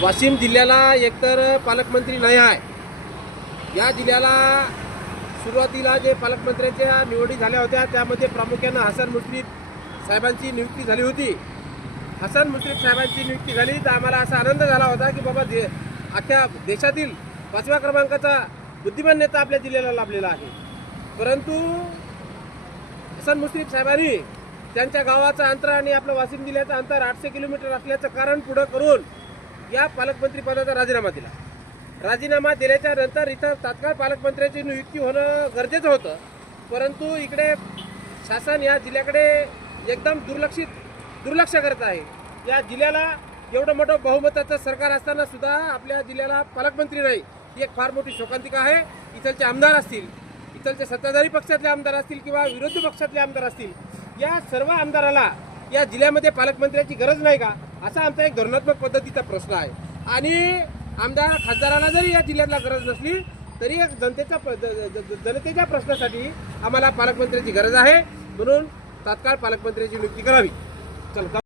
वाशिम जिल्ह्याला एकतर पालकमंत्री नाही आहे। या जिल्ह्याला सुरुवातीला जे पालकमंत्र्यांच्या निवडी झाल्या होत्या त्यामध्ये प्रामुख्याने हसन मुश्रीफ साहेबांची नियुक्ती झाली होती। हसन मुश्रीफ साहेबांची नियुक्ती झाली तर आम्हाला असा आनंद झाला होता की बाबा अख्ख्या देशातील 5व्या क्रमांकाचा बुद्धिमान नेता आपल्या जिल्ह्याला लाभलेला आहे। परंतु हसन मुश्रीफ साहेबांनी त्यांच्या गावाचं अंतर आणि आपलं वाशिम जिल्ह्याचं अंतर 800 किलोमीटर असल्याचं कारण पुढं करून या पालकमंत्री पदाचा राजीनामा दिला। राजीनामा दिल्याच्या नंतर इथं तात्काळ पालकमंत्र्याची नियुक्ती होणं गरजेचं होतं, परंतु इकडे शासन या जिल्ह्याकडे एकदम दुर्लक्ष करत आहे। या जिल्ह्याला एवढं मोठं बहुमताचं सरकार असताना सुद्धा आपल्या जिल्ह्याला पालकमंत्री नाही, ही एक फार मोठी शोकांतिका आहे। इथलचे आमदार असतील, इथलचे सत्ताधारी पक्षातले आमदार असतील किंवा विरोधी पक्षातले आमदार असतील, या सर्व आमदाराला या जिल्ह्यामध्ये पालकमंत्र्याची गरज नाही का, असा आमचा एक धोरणात्मक पद्धतीचा प्रश्न आहे। आणि आमदार खासदाराला जरी या जिल्ह्याला गरज नसली तरी एक जनतेच्या प्रश्नासाठी आम्हाला पालकमंत्र्याची गरज आहे, म्हणून तात्काळ पालकमंत्र्याची नियुक्ती करावी। चला।